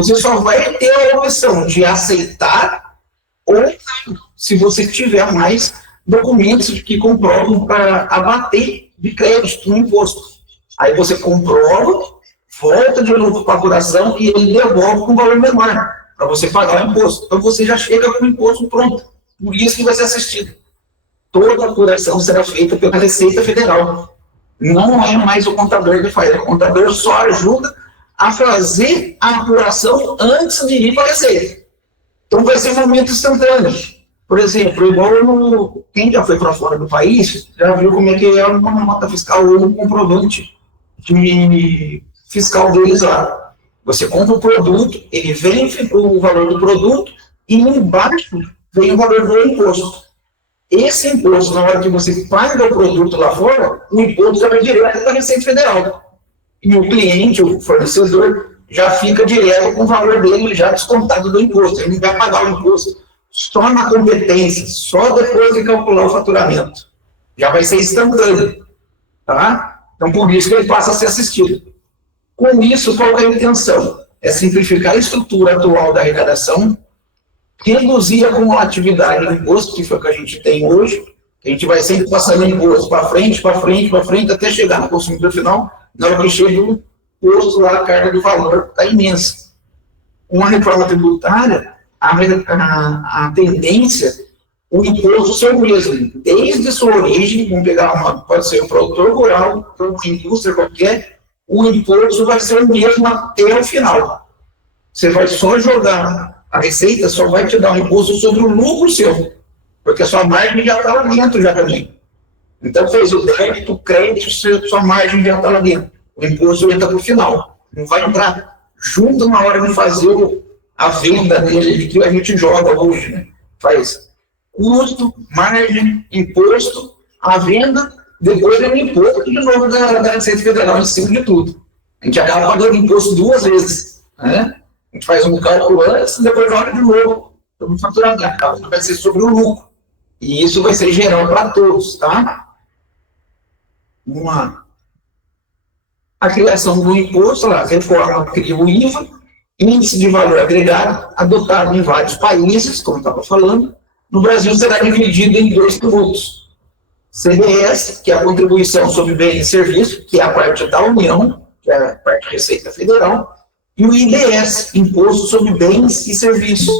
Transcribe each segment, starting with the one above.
Você só vai ter a opção de aceitar ou se você tiver mais documentos que comprovam para abater de crédito no imposto. Aí você comprova, volta de novo para a apuração e ele devolve com valor menor para você pagar o imposto. Então você já chega com o imposto pronto. Por isso que vai ser assistido. Toda a apuração será feita pela Receita Federal. Não é mais o contador que faz. O contador só ajuda a fazer a apuração antes de ir para a Receita. Então vai ser um momento instantâneo. Por exemplo, igual quem já foi para fora do país, já viu como é que é uma nota fiscal ou um comprovante fiscal deles lá. Você compra o produto, ele vem o valor do produto e embaixo vem o valor do imposto. Esse imposto, na hora que você paga o produto lá fora, o imposto já vai direto para a Receita Federal. E o cliente, o fornecedor, já fica direto com o valor dele já descontado do imposto. Ele não vai pagar o imposto só na competência, só depois de calcular o faturamento. Já vai ser instantâneo. Tá? Então, por isso que ele passa a ser assistido. Com isso, qual é a intenção? É simplificar a estrutura atual da arrecadação, reduzir a acumulatividade do imposto, que foi o que a gente tem hoje, que a gente vai sempre passando imposto para frente, até chegar no consumidor final, na hora que chega o imposto lá, a carga do valor está imensa. Com a reforma tributária, a tendência, o imposto ser o mesmo, desde sua origem, vamos pegar pode ser um produtor rural, uma indústria qualquer, o imposto vai ser o mesmo até o final. Você vai só jogar, a Receita só vai te dar um imposto sobre o lucro seu, porque a sua margem já está lá dentro já também. Então fez o débito, o crédito, sua margem já está lá dentro. O imposto entra para o final. Não vai entrar junto na hora de fazer a venda dele, que a gente joga hoje, né? Faz custo, margem, imposto, a venda, depois vem o imposto de novo da Receita Federal em cima de tudo. A gente acaba pagando imposto 2 vezes, né? A gente faz um cálculo antes e depois joga de novo. Vamos faturar, vai ser sobre o lucro. E isso vai ser geral para todos, tá? A criação do imposto, a reforma cria o IVA, índice de valor agregado, adotado em vários países, como eu estava falando. No Brasil será dividido em 2 tributos. CBS, que é a contribuição sobre bens e serviços, que é a parte da União, que é a parte da Receita Federal, e o IBS, Imposto sobre Bens e Serviços,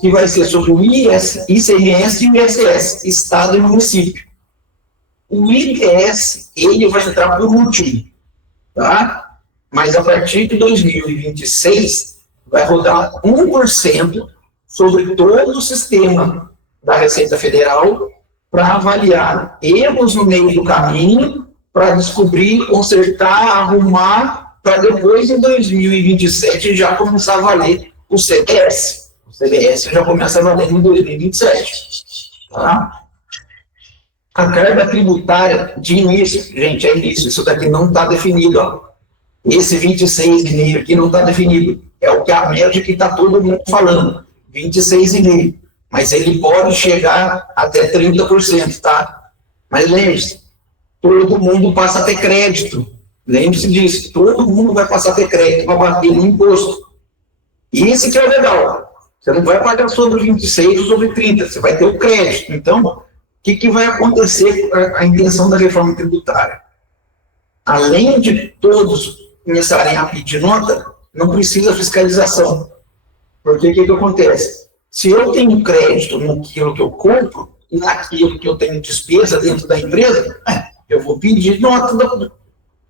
que vai ser sobre o ICMS e o ISS, Estado e Município. O IBS, ele vai entrar por último, tá? Mas a partir de 2026, vai rodar 1% sobre todo o sistema da Receita Federal para avaliar erros no meio do caminho, para descobrir, consertar, arrumar, para depois, em 2027, já começar a valer o CBS. O CBS já começa a valer em 2027. Tá? A carga tributária de início, gente, é início, isso daqui não está definido. Ó. Esse 26,5 aqui não está definido. É o que a média que está todo mundo falando, 26,5. Mas ele pode chegar até 30%, tá? Mas lembre-se, todo mundo passa a ter crédito. Lembre-se disso, todo mundo vai passar a ter crédito para bater no imposto. E esse que é o legal. Você não vai pagar sobre 26 ou sobre 30, você vai ter o crédito. Então, o que vai acontecer com a intenção da reforma tributária? Além de todos começarem a pedir nota, não precisa fiscalização. Porque o que acontece? Se eu tenho crédito naquilo que eu compro, e naquilo que eu tenho despesa dentro da empresa, eu vou pedir nota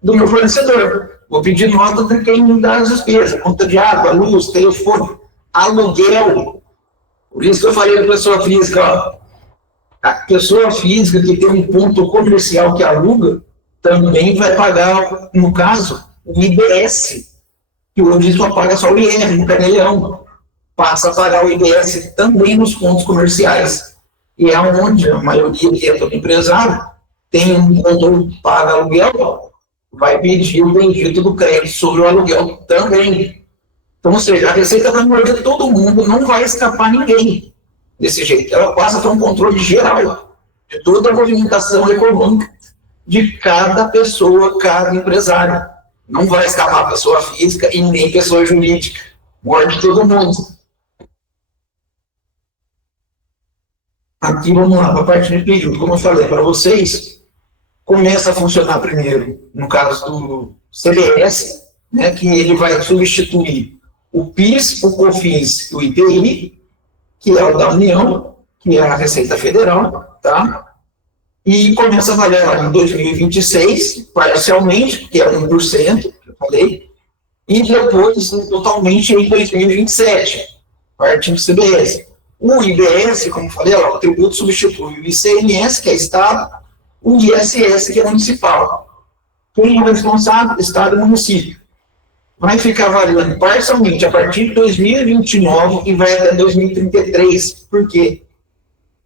do meu fornecedor, vou pedir nota de quem me dá as despesas, conta de água, luz, telefone, aluguel. Por isso que eu falei da pessoa física, ó, a pessoa física que tem um ponto comercial que aluga, também vai pagar, no caso, o IBS, que hoje só paga só o IR, no Canelhão. Passa a pagar o IBS também nos pontos comerciais. E é onde a maioria que é todo empresário tem um ponto paga aluguel, vai pedir o bendito do crédito sobre o aluguel também. Então, ou seja, a Receita vai morder todo mundo, não vai escapar ninguém desse jeito. Ela passa para um controle geral de toda a movimentação econômica de cada pessoa, cada empresário. Não vai escapar pessoa física e nem pessoa jurídica. morde todo mundo. Aqui, vamos lá, para a parte de período, como eu falei para vocês, começa a funcionar primeiro, no caso do CBS, né, que ele vai substituir o PIS, o COFINS e o IPI, que é o da União, que é a Receita Federal, tá? E começa a valer lá em 2026, parcialmente, que é 1%, que eu falei, e depois totalmente em 2027, parte do CBS. O IBS, como eu falei, o tributo substitui o ICMS, que é Estado, o ISS, que é municipal. Quem é o responsável? Estado e município. Vai ficar valendo parcialmente a partir de 2029 e vai até 2033. Por quê?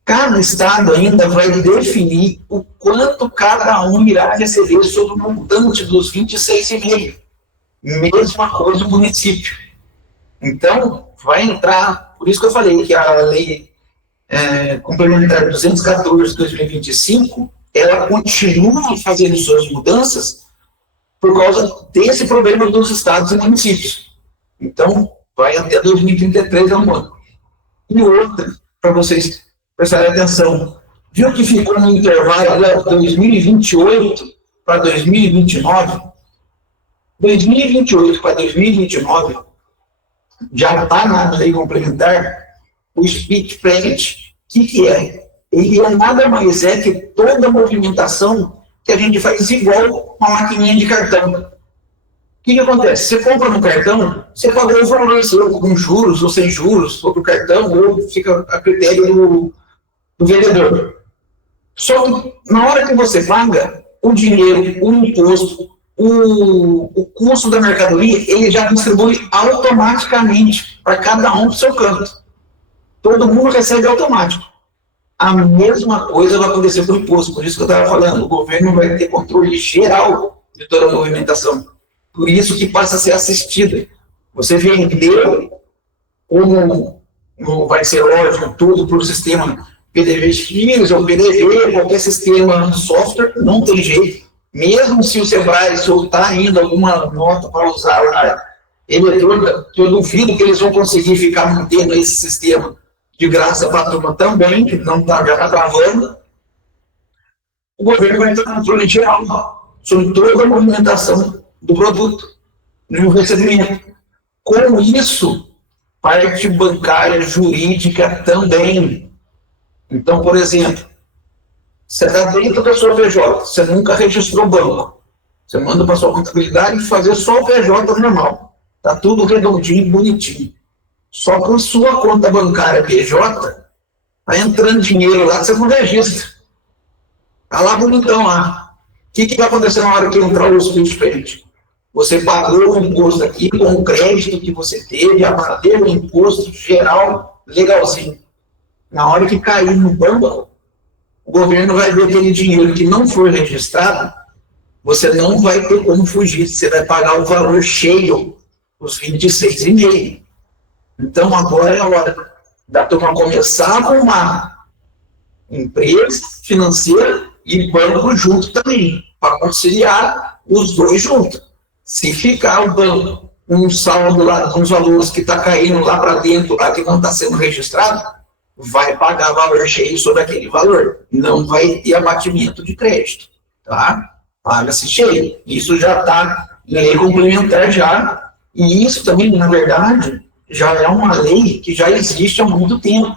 Cada estado ainda vai definir o quanto cada um irá receber sobre o montante dos 26,5. Mesma coisa o município. Então, vai entrar, por isso que eu falei que a lei complementar 214 de 2025, ela continua fazendo suas mudanças por causa desse problema dos estados e municípios. Então, vai até 2033 ao ano. E outra, para vocês prestarem atenção, viu que ficou no intervalo de 2028 para 2029? 2028 para 2029 já está na lei complementar o split payment. O que é? Ele nada mais é que toda a movimentação que a gente faz igual uma maquininha de cartão. O que acontece? Você compra no cartão, você pagou o valor seu, com juros ou sem juros, sobre o cartão, ou fica a critério do vendedor. Só que na hora que você paga, o dinheiro, o imposto, o custo da mercadoria, ele já distribui automaticamente para cada um do seu canto. Todo mundo recebe automático. A mesma coisa vai acontecer com o imposto, por isso que eu estava falando, o governo vai ter controle geral de toda a movimentação. Por isso que passa a ser assistida. Você vendeu, como vai ser lógico, tudo para o sistema PDV-X ou PDV, qualquer sistema de software, não tem jeito. Mesmo se o Sebrae soltar ainda alguma nota para usar lá eletrônica, eu duvido que eles vão conseguir ficar mantendo esse sistema de graça para a turma também, que não está já travando. O governo vai ter controle geral sobre toda a movimentação do produto, no recebimento. Com isso, parte bancária, jurídica também. Então, por exemplo, você está dentro da sua PJ, você nunca registrou o banco. Você manda para sua contabilidade fazer só o PJ normal. Está tudo redondinho, bonitinho. Só com sua conta bancária PJ, está entrando dinheiro lá, você não registra. Está lá bonitão lá. O que vai acontecer na hora que entrar o split payment? Você pagou o imposto aqui com o crédito que você teve, abateu o imposto geral legalzinho. Na hora que cair no banco, o governo vai ver aquele dinheiro que não foi registrado, você não vai ter como fugir, você vai pagar o valor cheio, os 26,5. Então, agora é a hora da turma começar a arrumar empresa financeira e banco junto também, para conciliar os dois juntos. Se ficar o banco com um saldo lá, com os valores que está caindo lá para dentro, lá que não está sendo registrado, vai pagar valor cheio sobre aquele valor. Não vai ter abatimento de crédito, tá? Paga-se cheio. Isso já está em lei complementar já. E isso também, na verdade, já é uma lei que já existe há muito tempo.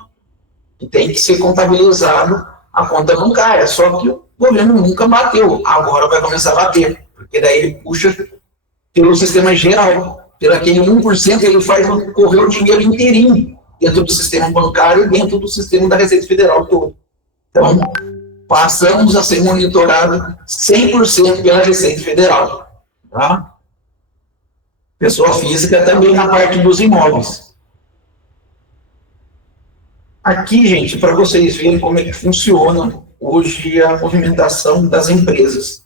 E tem que ser contabilizado a conta bancária. Só que o governo nunca bateu. Agora vai começar a bater. Porque daí ele puxa pelo sistema geral. Pelo aquele 1%, ele faz correr o dinheiro inteirinho dentro do sistema bancário e dentro do sistema da Receita Federal todo. Então, passamos a ser monitorado 100% pela Receita Federal. Tá? Pessoa física também na parte dos imóveis. Aqui, gente, para vocês verem como é que funciona hoje a movimentação das empresas.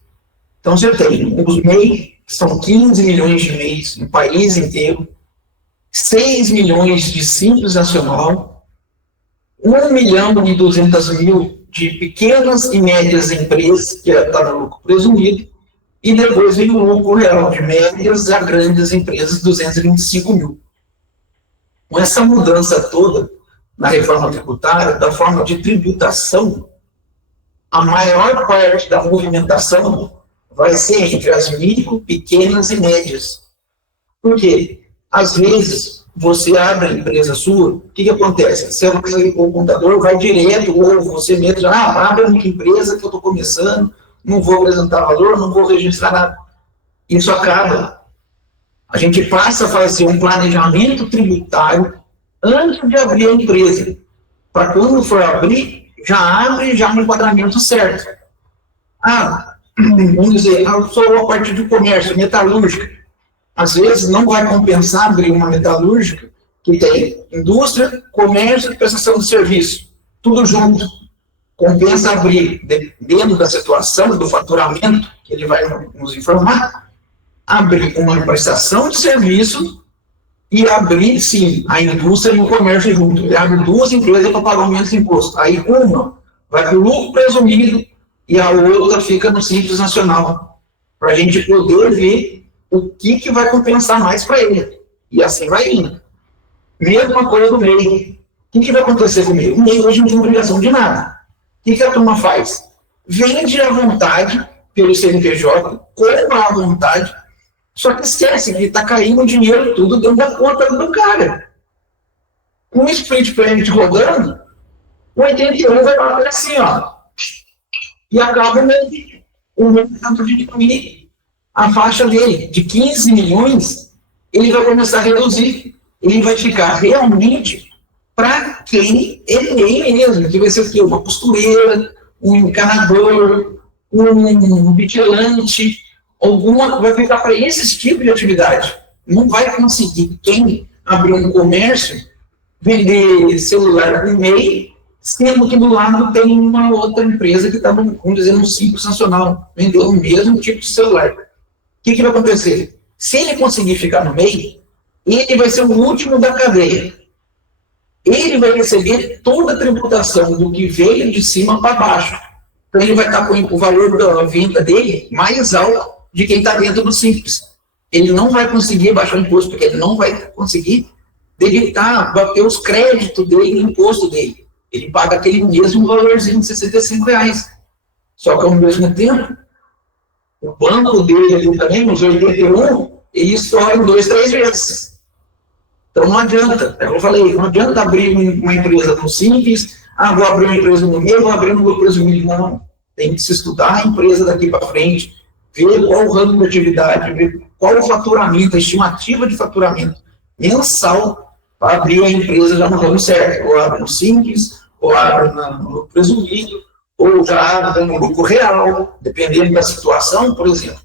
Então, você tem os MEI, que são 15 milhões de MEIs no país inteiro, 6 milhões de Simples Nacional, 1.200.000 de pequenas e médias empresas, que está no lucro presumido, e depois vem o lucro real de médias a grandes empresas, 225 mil. Com essa mudança toda na reforma tributária, da forma de tributação, a maior parte da movimentação vai ser entre as micro, pequenas e médias. Por quê? Às vezes, você abre a empresa sua, o que acontece? O contador vai direto, ou você mesmo, abre a única empresa que eu estou começando, não vou apresentar valor, não vou registrar nada. Isso acaba. A gente passa a fazer um planejamento tributário antes de abrir a empresa, para quando for abrir, já abre já no enquadramento certo. Vamos dizer, eu sou a parte de comércio, metalúrgica. Às vezes não vai compensar abrir uma metalúrgica que tem indústria, comércio e prestação de serviço, tudo junto. Compensa abrir, dentro da situação, do faturamento, que ele vai nos informar, abrir uma prestação de serviço e abrir, sim, a indústria e o comércio junto. Ele abre duas empresas para pagar menos imposto. Aí uma vai para o lucro presumido e a outra fica no Simples Nacional, para a gente poder ver o que vai compensar mais para ele. E assim vai indo. Mesma coisa do MEI. O que vai acontecer com o MEI? O MEI hoje não tem obrigação de nada. O que a turma faz? Vende à vontade pelo CNPJ, compra à vontade, só que esquece que está caindo o dinheiro tudo dentro da conta do cara. Com o split payment rodando, o 81 vai lá assim, e acaba o tanto de diminuir a faixa dele, de 15 milhões, ele vai começar a reduzir. Ele vai ficar realmente para quem ele mesmo, que vai ser o quê? Uma costureira, um encanador, um vigilante, vai ficar para esses tipos de atividade. Não vai conseguir quem abrir um comércio, vender celular no MEI, sendo que do lado tem uma outra empresa que está, vamos dizer, no Simples Nacional, vendendo o mesmo tipo de celular. O que vai acontecer? Se ele conseguir ficar no MEI, ele vai ser o último da cadeia. Ele vai receber toda a tributação do que veio de cima para baixo. Então ele vai estar com o valor da venda dele mais alto de quem está dentro do Simples. Ele não vai conseguir baixar o imposto, porque ele não vai conseguir debitar, bater os créditos dele no imposto dele. Ele paga aquele mesmo valorzinho de R$65. Só que ao mesmo tempo, o banco dele ali também, nos 81, ele estoura 2, 3 vezes. Então não adianta, eu falei, não adianta abrir uma empresa no Simples, vou abrir uma empresa no MEI, vou abrir no presumido, não. Tem que se estudar a empresa daqui para frente, ver qual o ramo de atividade, ver qual o faturamento, a estimativa de faturamento mensal para abrir a empresa já no ramo certo. Ou abre no Simples, ou abre no presumido, ou já abre no lucro real, dependendo da situação. Por exemplo,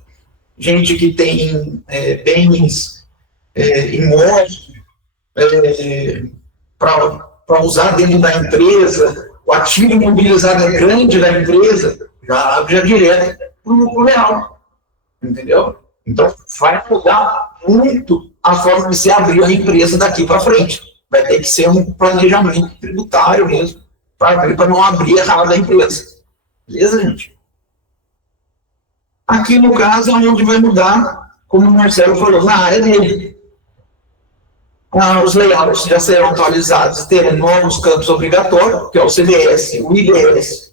gente que tem bens imóveis para usar dentro da empresa, o ativo imobilizado é grande da empresa, já abre já direto para o lucro real. Entendeu? Então, vai mudar muito a forma de se abrir a empresa daqui para frente. Vai ter que ser um planejamento tributário mesmo, para não abrir errado a empresa. Beleza, gente? Aqui, no caso, é onde vai mudar, como o Marcelo falou, na área dele. Os layouts já serão atualizados, terão novos campos obrigatórios, que é o CDS, o IDS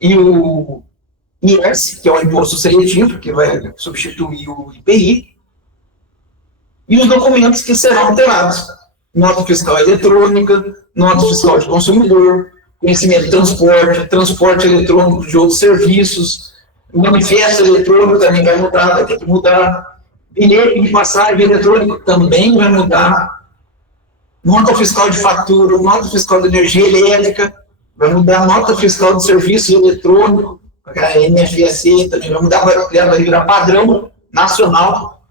e o IS, que é o imposto seletivo, que vai substituir o IPI, e os documentos que serão alterados. Nota fiscal eletrônica, nota fiscal de consumidor, conhecimento de transporte eletrônico de outros serviços, manifesto eletrônico também vai mudar, vai ter que mudar, bilhete de passagem eletrônico também vai mudar, nota fiscal de fatura, nota fiscal de energia elétrica, vai mudar, nota fiscal de serviço eletrônico, a NFSE também vai mudar, vai virar padrão nacional,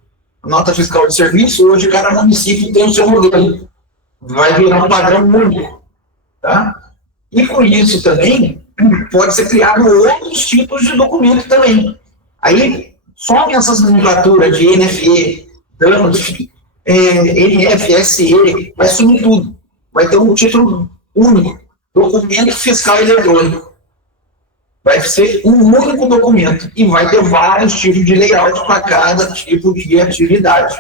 nota fiscal de serviço. Hoje cada município tem o seu modelo, vai virar um padrão único, tá? E com isso também pode ser criado outros tipos de documento também. Aí, só essas nomenclaturas de NFE, NFSE, vai sumir tudo. Vai ter um título único, documento fiscal eletrônico. Vai ser um único documento e vai ter vários tipos de layout para cada tipo de atividade.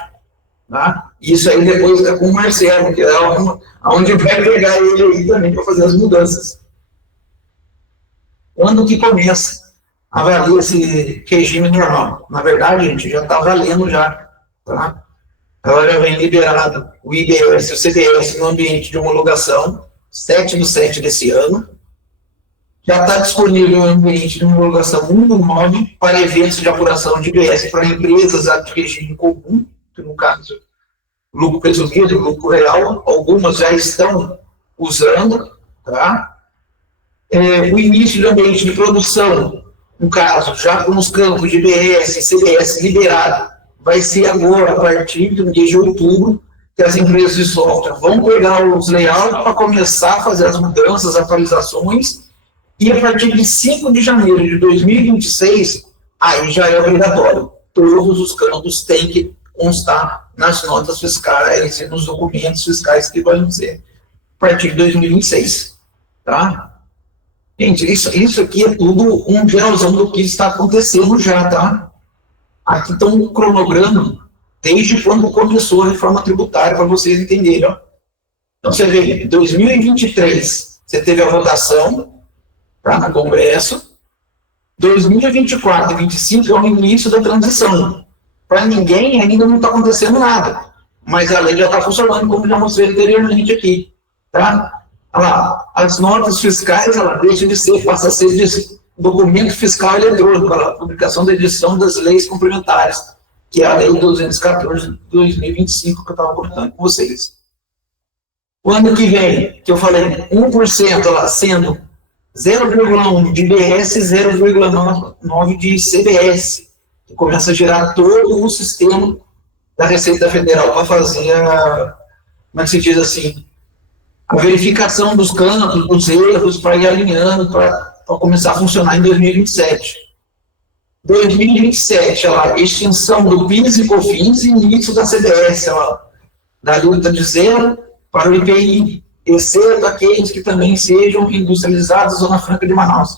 Tá? Isso aí depois é com o Marcelo, que é onde vai pegar ele aí também para fazer as mudanças. Quando que começa a valer esse regime normal? Na verdade, gente, já está valendo já, tá? Ela já vem liberado o IBS e o CBS no ambiente de homologação, 7/7 desse ano. Já está disponível no ambiente de homologação 1/9 para eventos de apuração de IBS para empresas de regime comum, que no caso, lucro presumido, lucro real, algumas já estão usando, tá? O início do ambiente de produção, no caso, já com os campos de IBS e CBS liberado, vai ser agora, a partir do mês de outubro, que as empresas de software vão pegar os layouts para começar a fazer as mudanças, atualizações, e a partir de 5 de janeiro de 2026, aí já é obrigatório. Todos os campos têm que constar nas notas fiscais e nos documentos fiscais que vão ser a partir de 2026. Tá? Gente, isso aqui é tudo um geralzão do que está acontecendo já, tá? Aqui está um cronograma desde quando começou a reforma tributária, para vocês entenderem. Ó. Então, você vê, em 2023, você teve a votação tá, no Congresso. 2024 e 2025 é o início da transição. Para ninguém ainda não está acontecendo nada, mas a lei já está funcionando, como já mostrei anteriormente aqui. Tá? Olha lá, as notas fiscais, ela deixa de ser, passa a ser de documento fiscal eletrônico, para a publicação da edição das leis complementares, que é a Lei 214 de 2025, que eu estava comentando com vocês. O ano que vem, que eu falei, 1% lá sendo 0,1 de IBS e 0,9 de CBS, que começa a gerar todo o sistema da Receita Federal para fazer como é que se diz assim, a verificação dos campos, dos erros, para ir alinhando, para começar a funcionar em 2027. 2027, extinção do PIS e COFINS e início da CBS, da luta de zero para o IPI, exceto aqueles que também sejam industrializados na Zona Franca de Manaus.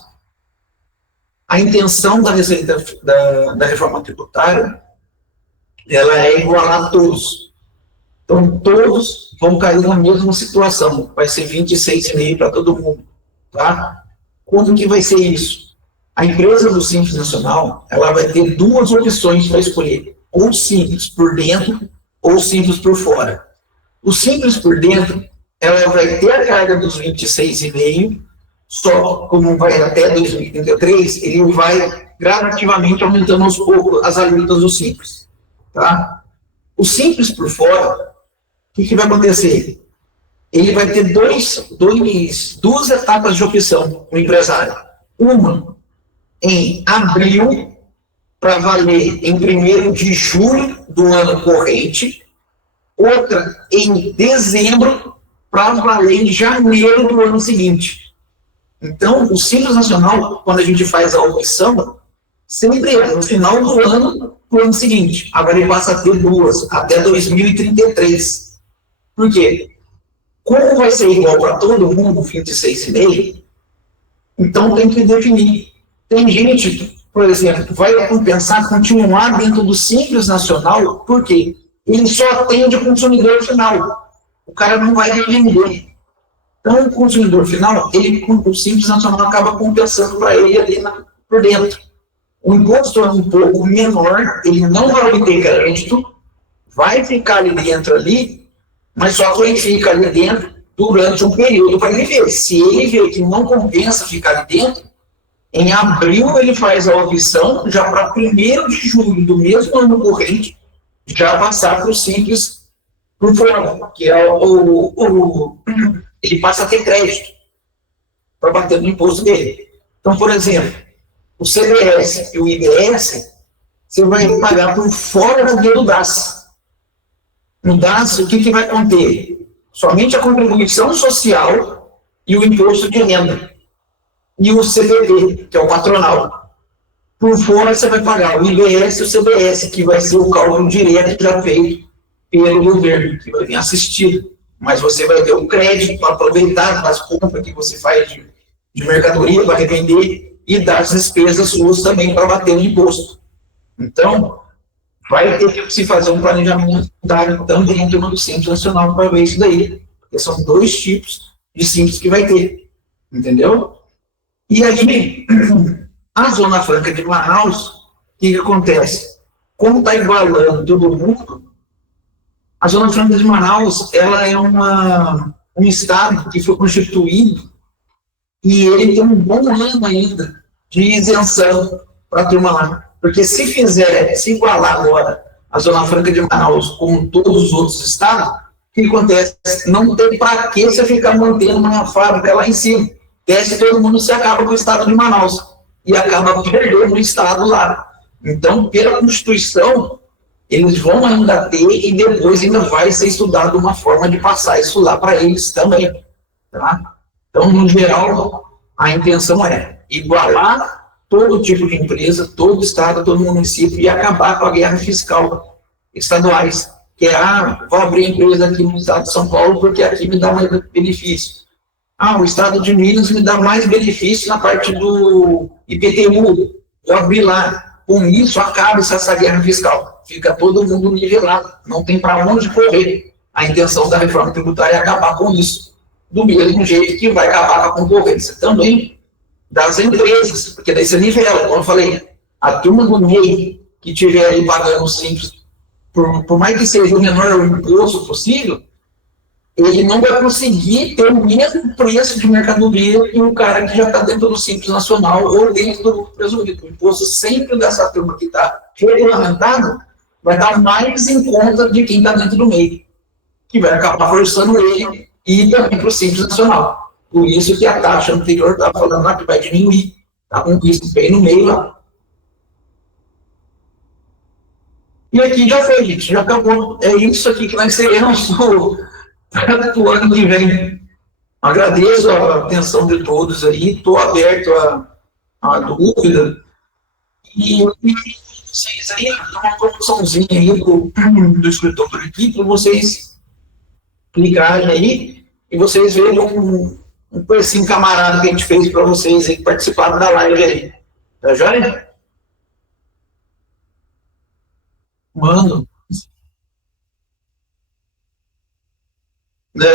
A intenção da Receita da reforma tributária, ela é igualar a todos. Então, todos vão cair na mesma situação. Vai ser 26,5 para todo mundo. Tá? Quando que vai ser isso? A empresa do Simples Nacional, ela vai ter duas opções para escolher. Ou Simples por dentro, ou Simples por fora. O Simples por dentro, ela vai ter a carga dos 26,5, só como vai até 2033, ele vai gradativamente aumentando aos poucos as alíquotas do Simples. Tá? O Simples por fora, o que vai acontecer? Ele vai ter duas etapas de opção no empresário. Uma em abril, para valer em 1º de julho do ano corrente. Outra em dezembro, para valer em janeiro do ano seguinte. Então, o Simples Nacional, quando a gente faz a opção, sempre é no final do ano seguinte. Agora ele passa a ter duas, até 2033. Por quê? Como vai ser igual para todo mundo, 26,5, então tem que definir. Tem gente, por exemplo, que vai compensar continuar dentro do Simples Nacional, por quê? Ele só atende o consumidor final. O cara não vai revender. Então, o consumidor final, o Simples Nacional acaba compensando para ele ali por dentro. O imposto é um pouco menor, ele não vai obter crédito, vai ficar ali dentro ali, mas só que ele fica ali dentro durante um período para ele ver. Se ele ver que não compensa ficar ali dentro, em abril ele faz a opção, já para 1º de julho do mesmo ano corrente, já passar para o Simples por fora, que é ele passa a ter crédito para bater no imposto dele. Então, por exemplo, o CBS e o IBS, você vai pagar por fora da guia do DAS. No DAS, o que vai conter? Somente a contribuição social e o imposto de renda. E o CPV, que é o patronal. Por fora, você vai pagar o IBS e o CBS, que vai ser o cálculo direto já feito pelo governo, que vai vir assistido. Mas você vai ter o crédito para aproveitar das compras que você faz de mercadoria para revender e das despesas suas também para bater no imposto. Então, vai ter que se fazer um planejamento também dentro do Simples Nacional para ver isso daí, porque são dois tipos de Simples que vai ter, entendeu? E aí, a Zona Franca de Manaus, o que acontece? Como está igualando todo mundo, a Zona Franca de Manaus ela é um estado que foi constituído e ele tem um bom ano ainda de isenção para a turma lá. Porque se igualar agora a Zona Franca de Manaus com todos os outros estados, o que acontece? Não tem para que você ficar mantendo uma fábrica lá em cima. Desce todo mundo, se acaba com o estado de Manaus. E acaba perdendo o estado lá. Então, pela Constituição, eles vão ainda ter e depois ainda vai ser estudado uma forma de passar isso lá para eles também. Tá? Então, no geral, a intenção é igualar todo tipo de empresa, todo estado, todo município e acabar com a guerra fiscal estaduais, que é, vou abrir empresa aqui no estado de São Paulo porque aqui me dá mais benefício. O estado de Minas me dá mais benefício na parte do IPTU, vou abrir lá. Com isso, acaba essa guerra fiscal. Fica todo mundo nivelado, não tem para onde correr. A intenção da reforma tributária é acabar com isso, do mesmo jeito que vai acabar com a concorrência também das empresas, porque daí você nivela, como eu falei, a turma do meio que estiver aí pagando simples, por mais que seja o menor imposto possível, ele não vai conseguir ter o mesmo preço de mercadoria que um cara que já está dentro do Simples Nacional ou dentro do presumido. O imposto sempre dessa turma que está regulamentado vai estar mais em conta de quem está dentro do meio, que vai acabar forçando ele e também para o Simples Nacional. Por isso que a taxa anterior estava falando lá que vai diminuir, está com isso bem no meio lá. E aqui já foi, gente, já acabou. É isso aqui que nós teremos para o ano que vem. Agradeço a atenção de todos aí, estou aberto a dúvida. E vocês aí, uma promoçãozinha aí do escritório aqui, para vocês clicarem aí e vocês vejam um precinho camarada que a gente fez para vocês aí que participaram da live aí. Tá joia? Mando. Né?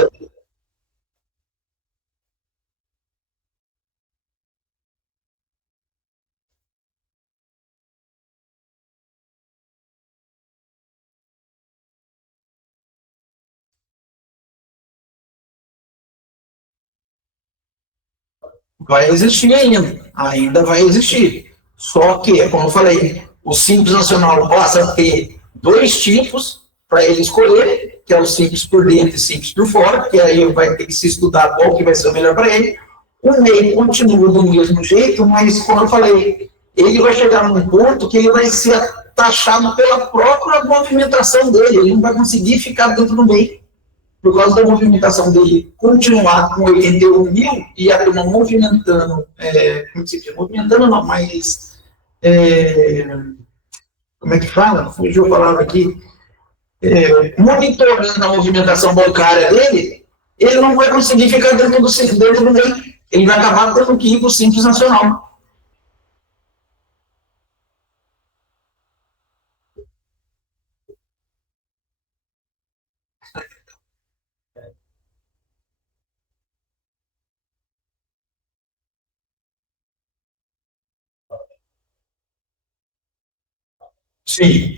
Vai existir ainda vai existir. Só que, como eu falei, o Simples Nacional passa a ter dois tipos para ele escolher, que é o Simples por dentro e Simples por fora, que aí vai ter que se estudar qual que vai ser o melhor para ele. O MEI continua do mesmo jeito, mas, como eu falei, ele vai chegar num ponto que ele vai ser taxado pela própria movimentação dele, ele não vai conseguir ficar dentro do MEI por causa da movimentação dele continuar com 81 mil e a turma movimentando, como se diz, movimentando não, mas, como é que fala? Fugiu a palavra aqui, monitorando a movimentação bancária dele, ele não vai conseguir ficar dentro do meio, ele vai acabar tendo que ir para o Simples Nacional. Sim,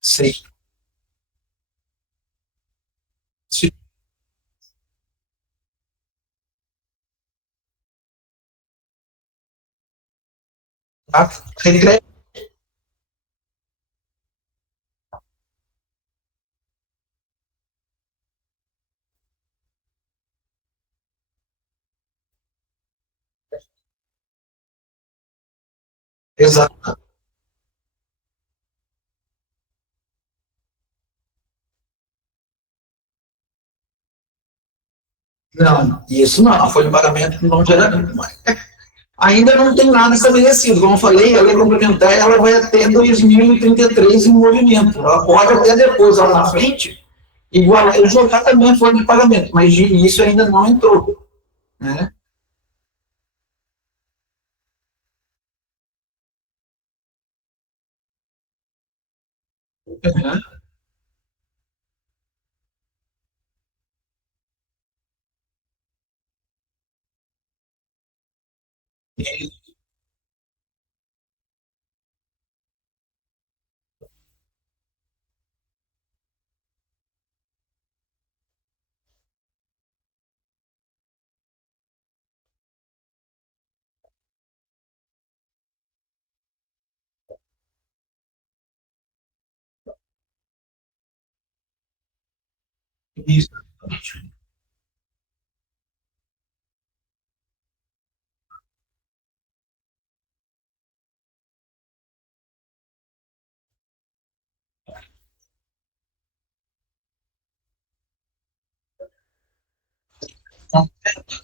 sim, sim. Tá? Exato. Não, isso não, a folha de pagamento não gera. Ainda não tem nada estabelecido. Como eu falei, a lei complementar ela vai até 2033 em movimento. Ela pode até depois, lá na frente, igual eu jogar também a forma de pagamento, mas de início ainda não entrou, né? Uhum. Isso.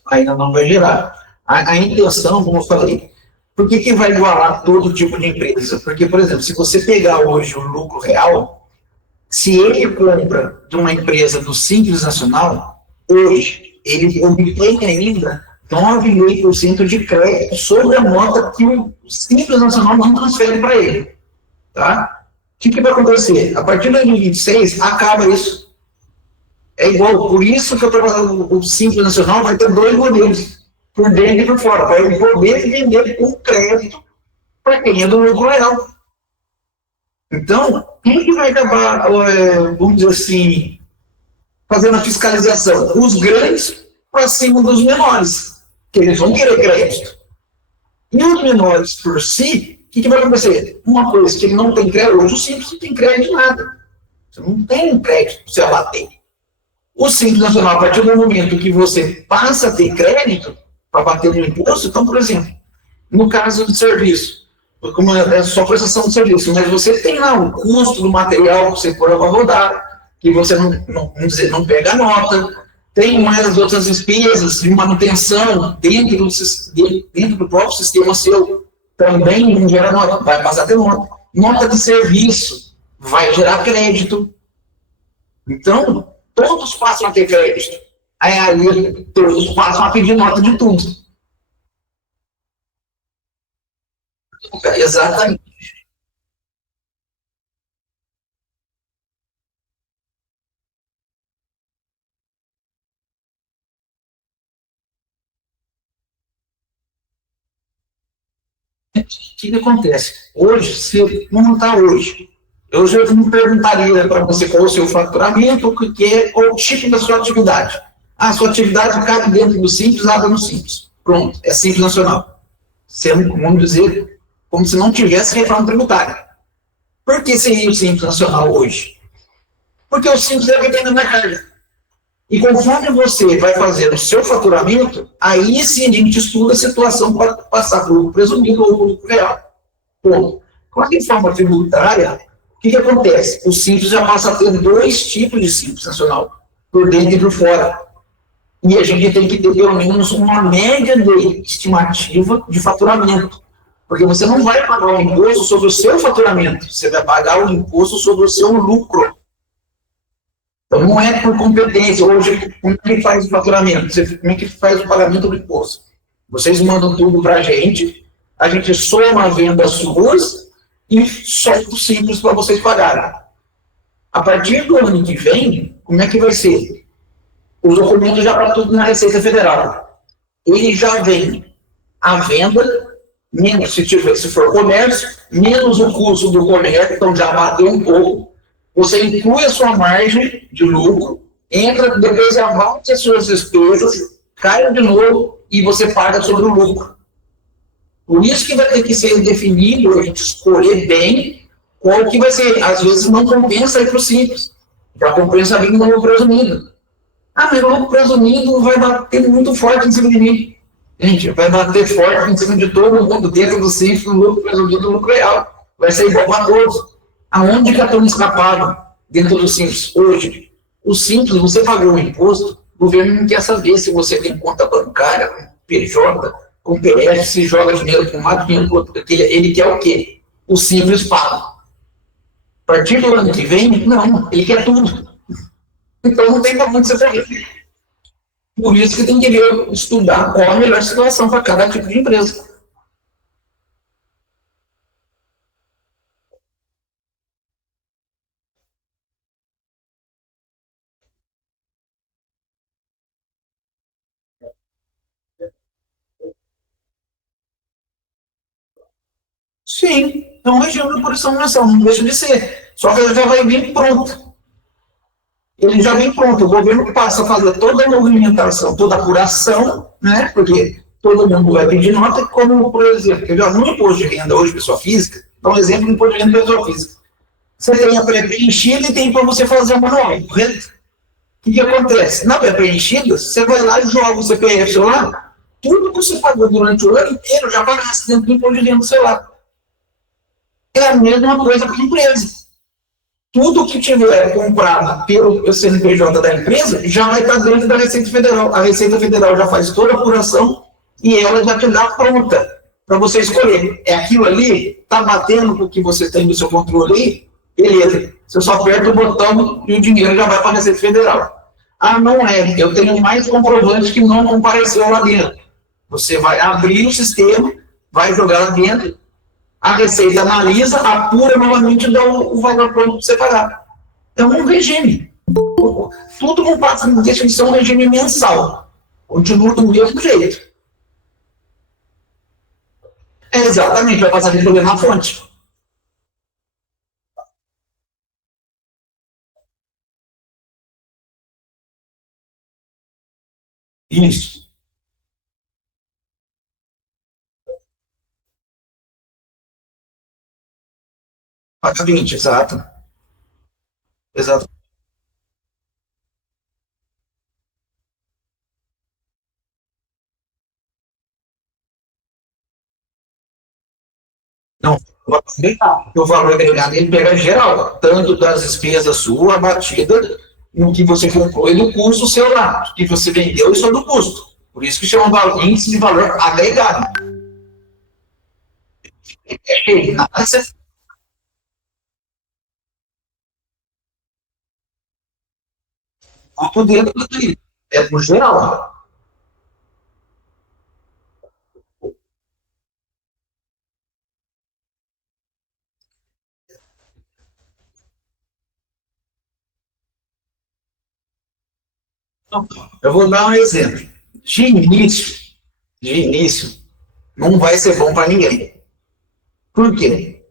Ainda não vai gerar. A intenção, como eu falei, por que vai igualar todo tipo de empresa? Porque, por exemplo, se você pegar hoje o lucro real, se ele compra de uma empresa do Simples Nacional, hoje ele obtém ainda 9,5% de crédito sobre a nota que o Simples Nacional não transfere para ele. Tá? O que vai acontecer? A partir de 2026, acaba isso. É igual, por isso que o Simples Nacional vai ter dois modelos, por dentro e por fora, para ele poder vender com crédito para quem é do lucro real. Então, quem que vai acabar, vamos dizer assim, fazendo a fiscalização? Os grandes para cima dos menores, que eles vão querer crédito. E os menores por si, o que vai acontecer? Uma coisa que ele não tem crédito, hoje o Simples não tem crédito de nada. Você não tem um crédito para você abater. O Simples Nacional, a partir do momento que você passa a ter crédito para bater no imposto, então, por exemplo, no caso de serviço, como é só prestação de serviço, mas você tem lá o custo do material que você põe para rodar, que você não pega nota, tem mais as outras despesas de manutenção dentro do próprio sistema seu, também não gera nota, vai passar a ter nota. Nota de serviço vai gerar crédito. Então, todos passam a ter crédito. Aí todos passam a pedir nota de tudo. Exatamente. O que acontece? Hoje, se não está hoje, eu me perguntaria para você qual é o seu faturamento, o que é, qual o tipo da sua atividade. Ah, sua atividade cabe dentro do Simples, abre no Simples. Pronto, é Simples Nacional. Sendo, vamos dizer, como se não tivesse reforma tributária. Por que seria o Simples Nacional hoje? Porque o Simples é dependendo da carga. E conforme você vai fazer o seu faturamento, aí sim a gente estuda a situação para passar para o lucro presumido ou o lucro real. Bom, com a reforma tributária, o que acontece? O Simples já passa a ter dois tipos de Simples Nacional, por dentro e por fora. E a gente tem que ter pelo menos uma média de estimativa de faturamento. Porque você não vai pagar o imposto sobre o seu faturamento, você vai pagar o imposto sobre o seu lucro. Então, não é por competência. Hoje, como é que faz o faturamento? Como é que faz o pagamento do imposto? Vocês mandam tudo para a gente soma as vendas suas e solta o Simples para vocês pagarem. A partir do ano que vem, como é que vai ser? Os documentos já para tudo na Receita Federal. Ele já vem a venda, menos se for comércio, menos o custo do comércio, então já bateu um pouco. Você inclui a sua margem de lucro, entra, depois avance as suas despesas, cai de novo e você paga sobre o lucro. Por isso que vai ter que ser definido, a gente escolher bem qual que vai ser. Às vezes não compensa ir para o Simples, já compensa vir no lucro presumido. Ah, mas o lucro presumido vai bater muito forte em cima de mim. Gente, vai bater forte em cima de todo mundo dentro do Simples, no lucro presumido, no lucro real. Vai ser igual para todos. Aonde que estão escapado dentro do Simples? Hoje, o Simples, você pagou o imposto, o governo não quer saber se você tem conta bancária, com PJ, com PF, se joga dinheiro para um lado, dinheiro para o outro. Ele quer o quê? O Simples paga. A partir do ano que vem, não, ele quer tudo. Então não tem para onde você correr. Por isso que tem que estudar qual a melhor situação para cada tipo de empresa. Sim, é um regime de poluição nação, não deixa de ser. Só que ele já vai vir pronto. Ele já vem pronto. O governo passa a fazer toda a movimentação, toda a apuração, né? Porque todo mundo vai pedir nota, como, por exemplo, no imposto de renda hoje, pessoa física, dá um exemplo do imposto de renda pessoa física. Você tem a pré-preenchida e tem para você fazer o manual, correto? O que acontece? Na pré-preenchida, você vai lá e joga o CPF seu lá, tudo que você pagou durante o ano inteiro já aparece dentro do imposto de renda do seu lá. É a mesma coisa para a empresa. Tudo que tiver comprado pelo CNPJ da empresa já vai estar dentro da Receita Federal. A Receita Federal já faz toda a apuração e ela já te dá pronta para você escolher. É aquilo ali, está batendo com o que você tem no seu controle aí, beleza. Você só aperta o botão e o dinheiro já vai para a Receita Federal. Ah, não é. Eu tenho mais comprovante que não compareceu lá dentro. Você vai abrir o sistema, vai jogar lá dentro, a Receita analisa, apura novamente e dá o valor pronto para você pagar. É um regime. Tudo não passa, não deixa de ser um regime mensal. Continua do mesmo jeito. É exatamente, vai passar de problema na fonte. Isso. Paga 20, exato. Exato. Não, o valor agregado ele pega geral, tanto das despesas sua, abatida, no que você comprou e no custo seu lá, que você vendeu e sobre o custo. Por isso que chama índice de valor agregado. Nada por dentro do isso. É por geral. Eu vou dar um exemplo. De início, não vai ser bom para ninguém. Por quê?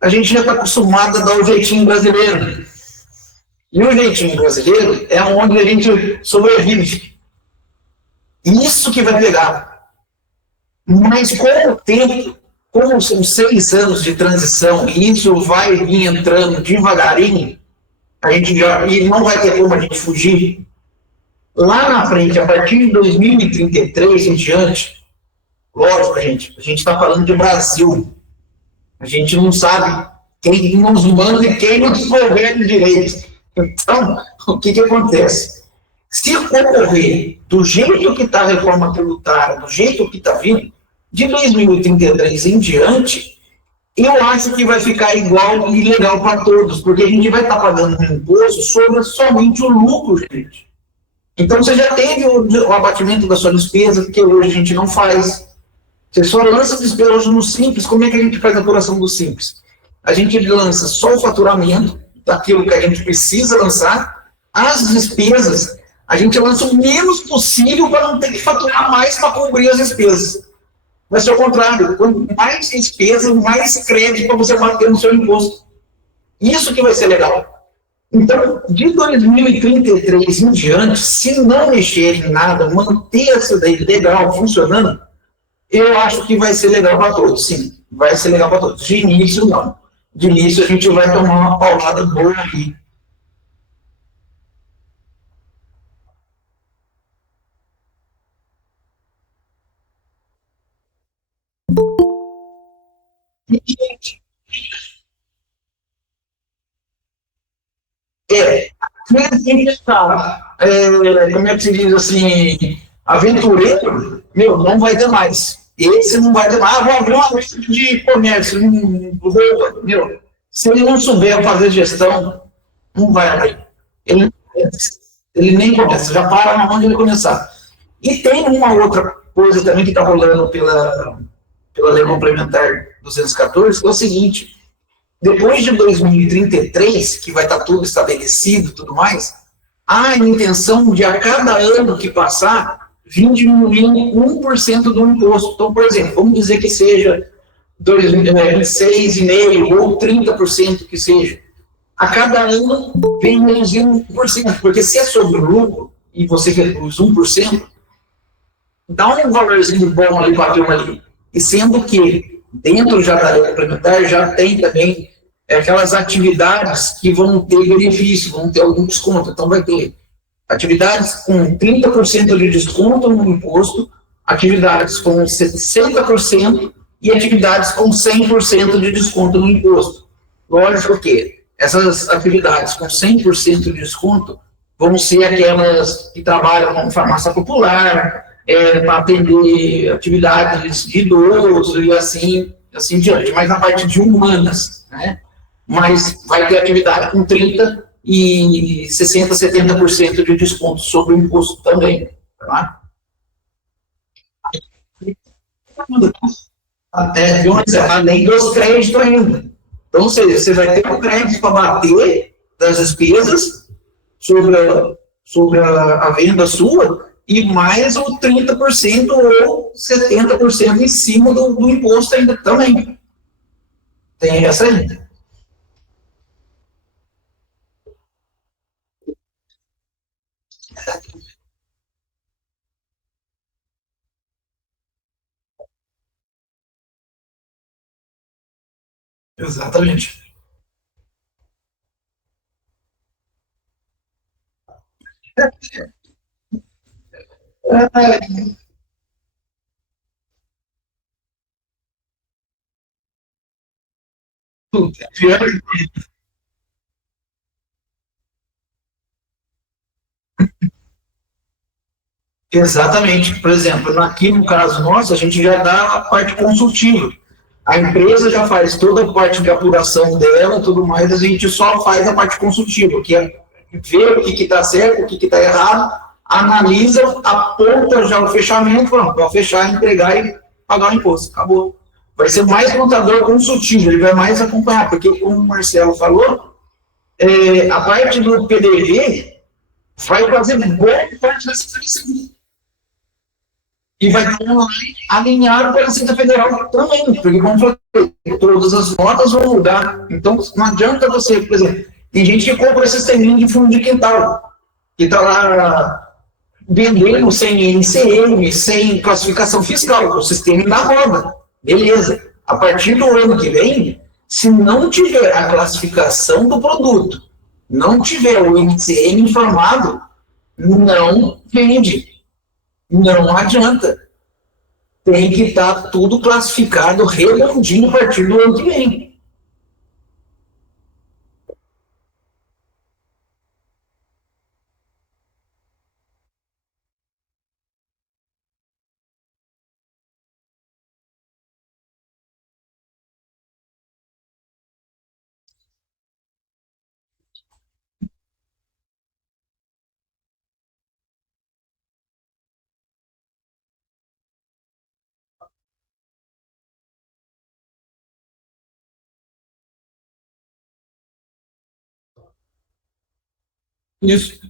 A gente já está acostumado a dar o jeitinho brasileiro. E o jeitinho brasileiro é onde a gente sobrevive. Isso que vai pegar. Mas com o tempo, como são 6 anos de transição, e isso vai vir entrando devagarinho, a gente já, e não vai ter como a gente fugir. Lá na frente, a partir de 2033 em diante, lógico, a gente está falando de Brasil. A gente não sabe quem nos manda e quem nos governa direito. Então, o que acontece? Se ocorrer do jeito que está a reforma tributária, do jeito que está vindo, de 2033 em diante, eu acho que vai ficar igual e legal para todos, porque a gente vai estar pagando um imposto sobre somente o lucro, gente. Então, você já teve o abatimento da sua despesa, que hoje a gente não faz. Você só lança despesa hoje no Simples. Como é que a gente faz a apuração do Simples? A gente lança só o faturamento daquilo que a gente precisa lançar. As despesas, a gente lança o menos possível para não ter que faturar mais para cobrir as despesas. Vai ser o contrário. Quanto mais despesa, mais crédito para você manter no seu imposto. Isso que vai ser legal. Então, de 2033 em diante, se não mexer em nada, manter essa daí legal funcionando, eu acho que vai ser legal para todos, sim. Vai ser legal para todos. De início, não. De início, a gente vai tomar uma paulada boa aqui. É, quem está, como é que se diz assim, aventureiro, meu, não vai ter mais. Esse não vai ter mais. Ah, vou abrir uma lista de comércio. Meu, se ele não souber fazer gestão, não vai abrir. Ele Ele nem começa, já para na onde ele começar. E tem uma outra coisa também que está rolando pela Lei Complementar 214, que é o seguinte: depois de 2033, que vai estar tudo estabelecido e tudo mais, há a intenção de, a cada ano que passar, vir diminuindo 1% do imposto. Então, por exemplo, vamos dizer que seja 6,5% ou 30% que seja. A cada ano vem reduzindo 1%, porque se é sobre o lucro e você reduz 1%, dá um valorzinho bom ali para a turma ali. E sendo que dentro já da lei complementar já tem também aquelas atividades que vão ter benefício, vão ter algum desconto. Então vai ter atividades com 30% de desconto no imposto, atividades com 60% e atividades com 100% de desconto no imposto. Lógico que essas atividades com 100% de desconto vão ser aquelas que trabalham com farmácia popular, para atender atividades de idoso e assim diante, mas na parte de humanas, né? Mas vai ter atividade com 30% e 60%, 70% de desconto sobre o imposto também. Tá? Além dos créditos ainda. Então, ou seja, você vai ter um crédito para bater das despesas sobre a venda sua e mais ou 30% ou 70% em cima do imposto ainda também. Tem essa ainda. Exatamente. Exatamente. Por exemplo, aqui no caso nosso, a gente já dá a parte consultiva. A empresa já faz toda a parte de apuração dela, tudo mais, a gente só faz a parte consultiva, que é ver o que está certo, o que está errado, analisa, aponta já o fechamento, pronto, vai fechar, entregar e pagar o imposto. Acabou. Vai ser mais contador consultivo, ele vai mais acompanhar, porque, como o Marcelo falou, a parte do PDV vai fazer boa parte dessa função. E vai estar alinhado com a Receita Federal também, porque, como eu falei, todas as notas vão mudar. Então, não adianta você, por exemplo, tem gente que compra esse sisteminha de fundo de quintal, que está lá vendendo sem NCM, sem classificação fiscal, o sistema ainda roda. Beleza. A partir do ano que vem, se não tiver a classificação do produto, não tiver o NCM informado, não vende. Não adianta. Tem que estar tudo classificado redondinho a partir do ano que vem. Isso.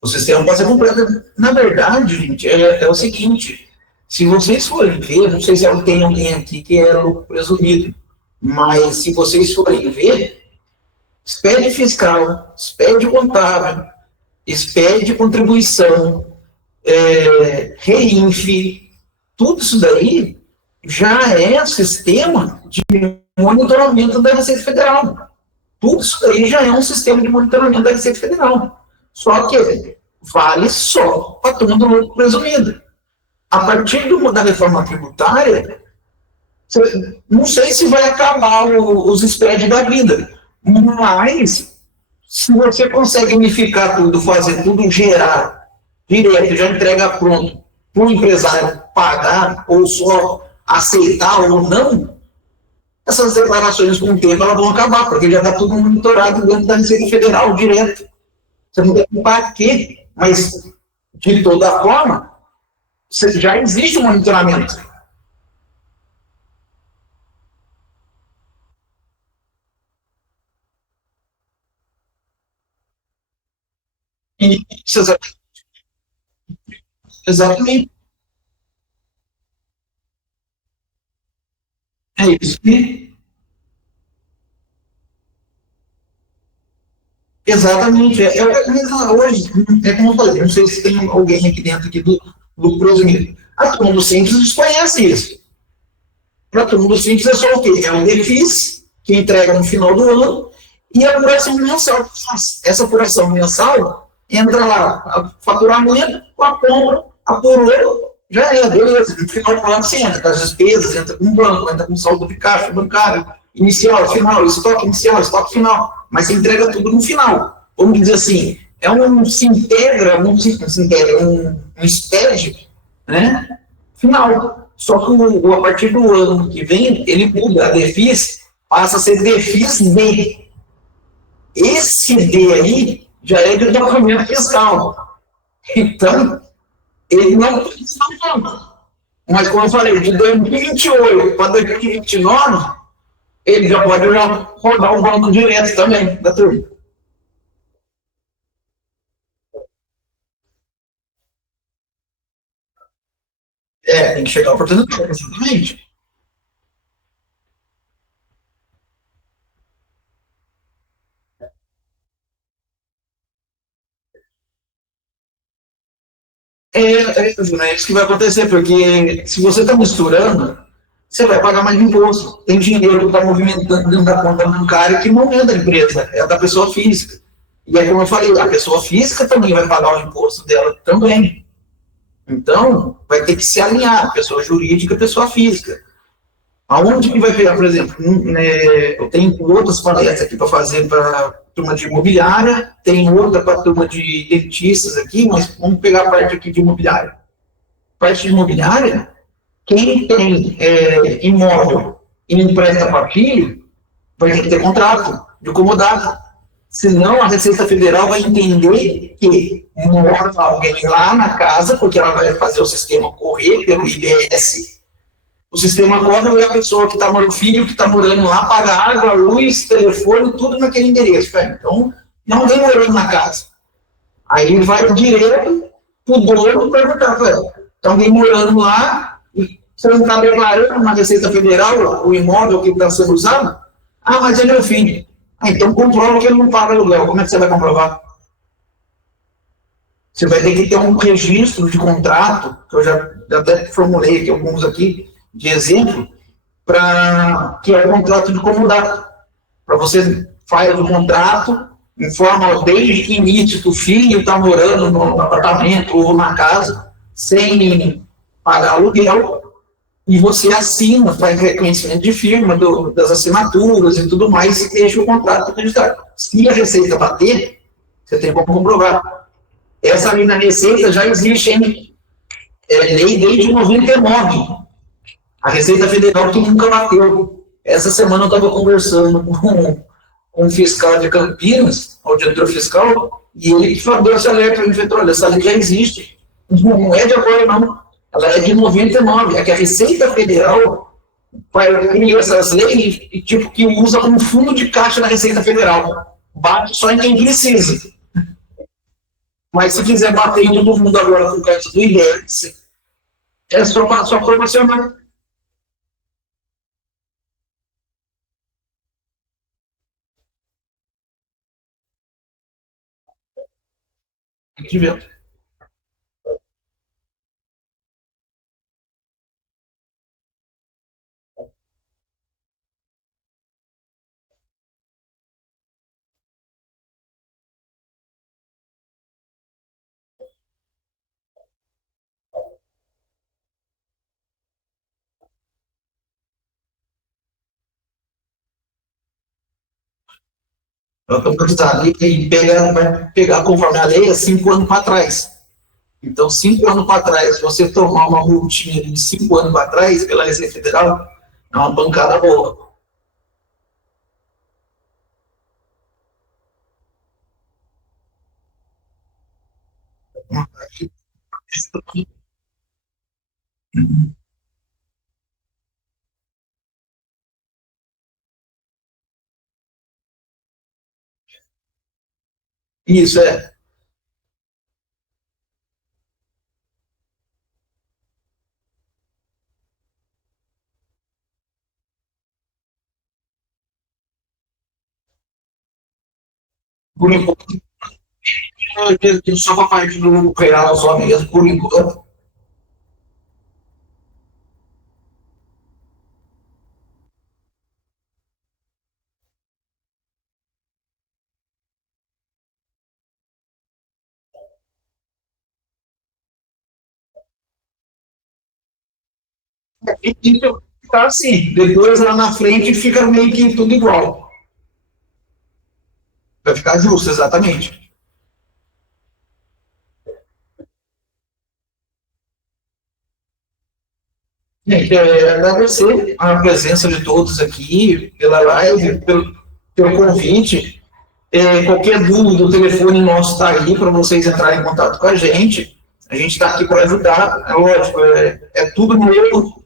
O sistema pode ser completo. Na verdade, gente, é o seguinte: se vocês forem ver, não sei se tem alguém aqui que é lucro presumido, mas se vocês forem ver, expede fiscal, expede contábil, expede contribuição, REINF, tudo isso daí já é sistema de monitoramento da Receita Federal. Tudo isso aí já é um sistema de monitoramento da Receita Federal. Só que vale só para a turma do lucro presumido. A partir da reforma tributária, não sei se vai acabar os spreads da vida, mas se você consegue unificar tudo, fazer tudo gerar direto, já entrega pronto para o empresário pagar ou só aceitar ou não, essas declarações com o tempo elas vão acabar, porque já está tudo monitorado dentro da Receita Federal direto. Você não tem para quê, mas de toda forma, já existe um monitoramento. E, exatamente. É isso. Exatamente. Hoje, é como eu falei, não sei se tem alguém aqui dentro aqui do Prosimir. A turma do Simples desconhece isso. Para a turma do Simples é só o quê? É o DEFIS, que entrega no final do ano, e a apuração mensal. Essa apuração mensal entra lá, o faturamento, a compra, apurou, já é, beleza. No final do ano você entra com as despesas, entra com o banco, entra com saldo de caixa bancário, inicial, final, estoque inicial, estoque final, mas você entrega tudo no final. Vamos dizer assim, é um se integra, um SPED, né? Final. Só que a partir do ano que vem, ele muda. A DEFIS passa a ser DEFIS D. Esse D aí já é de documento fiscal. Então, ele não precisa tanto. Mas, como eu falei, de 2028 para 2029, ele já pode rodar um banco direto também, da turma. É, tem que chegar a oportunidade, exatamente. É isso que vai acontecer, porque se você está misturando, você vai pagar mais imposto. Tem dinheiro que está movimentando dentro da conta bancária que não é da empresa, é da pessoa física. E é como eu falei, a pessoa física também vai pagar o imposto dela também. Então, vai ter que se alinhar, pessoa jurídica e pessoa física. Aonde que vai pegar, por exemplo, eu tenho outras palestras aqui para fazer para turma de imobiliária, tem outra para turma de dentistas aqui, mas vamos pegar a parte aqui de imobiliária. Parte de imobiliária, quem tem imóvel e empresta para filho, vai ter que ter contrato de comodato. Senão a Receita Federal vai entender que mora alguém lá na casa, porque ela vai fazer o sistema correr pelo IBS. O sistema corre e a pessoa que está morando, o filho que está morando lá, paga água, luz, telefone, tudo naquele endereço. Então, não tem morando na casa. Aí vai direto pro dono perguntar, tem alguém morando lá, e você não está declarando na Receita Federal o imóvel que está sendo usado? Ah, mas é meu filho. Ah, então comprova que ele não paga aluguel. Como é que você vai comprovar? Você vai ter que ter um registro de contrato, que eu já até formulei aqui alguns aqui, de exemplo, para que é o contrato de comodato. Para você faz o contrato, informa desde que início que o filho está morando no apartamento ou na casa, sem pagar aluguel, e você assina, faz reconhecimento de firma das assinaturas e tudo mais, e deixa o contrato registrado. Se a Receita bater, você tem como comprovar. Essa lei na Receita já existe, hein? É lei desde 99. A Receita Federal que nunca bateu. Essa semana eu estava conversando com um fiscal de Campinas, auditor fiscal, e ele que deu esse alerta, ele falou, olha, essa lei já existe. Não é de agora, não. Ela é de 99. É que a Receita Federal criou essas leis e tipo que usa como fundo de caixa da Receita Federal. Bate só em quem precisa. Mas se quiser bater em todo mundo agora por causa do IBS, é só promocionar. Tem que ver. Ela está batizada e pega, vai pegar, conforme a lei, é 5 anos para trás. Então, 5 anos para trás, você tomar uma multinha de 5 anos para trás pela Receita Federal, é uma pancada boa. Isso é. Por enquanto, só para a parte do real, só mesmo, por enquanto. E tá assim, depois lá na frente fica meio que tudo igual. Vai ficar justo, exatamente. Gente, agradecer a presença de todos aqui, pela live, pelo convite. Qualquer dúvida, o telefone nosso está aí para vocês entrarem em contato com a gente. A gente está aqui para ajudar. É lógico, é tudo novo.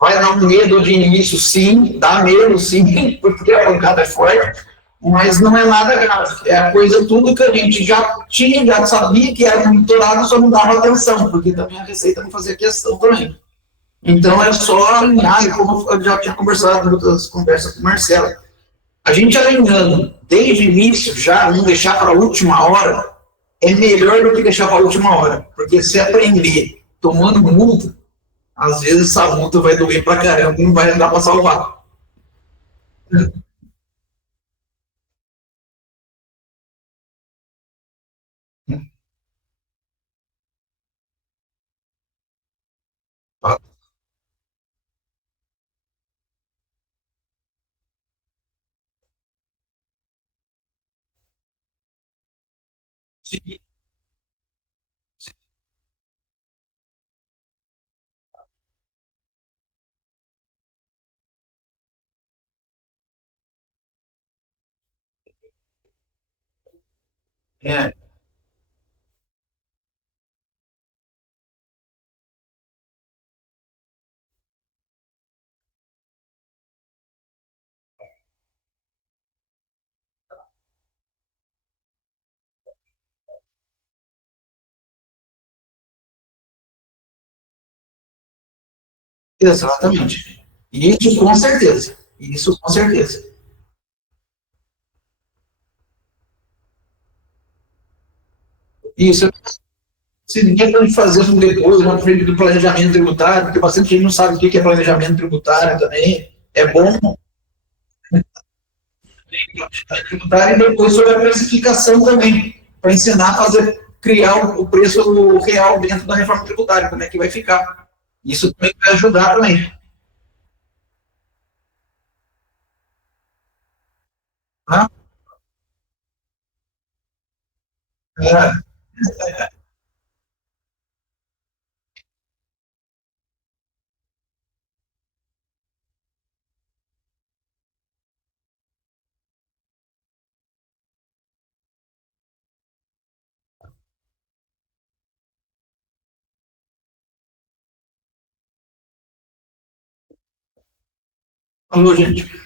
Vai dar um medo de início, sim, dá medo, sim, porque a pancada é forte, mas não é nada grave. É a coisa, tudo que a gente já tinha, já sabia que era monitorado, só não dava atenção, porque também a Receita não fazia questão também. Então é só alinhar, e como eu já tinha conversado em outras conversas com o Marcelo, a gente alinhando desde o início, já não deixar para a última hora, é melhor do que deixar para a última hora, porque se aprender tomando multa, às vezes essa multa vai doer pra caramba e não vai dar para salvar. Tá? É, exatamente. Isso com certeza. Isso com certeza. Isso, se ninguém pode fazer isso depois, na frente do planejamento tributário, porque bastante gente não sabe o que é planejamento tributário também. É bom tributário e depois sobre a precificação também, para ensinar a fazer, criar o preço real dentro da reforma tributária, como é que vai ficar. Isso também vai ajudar também. Tá? É, falou, gente.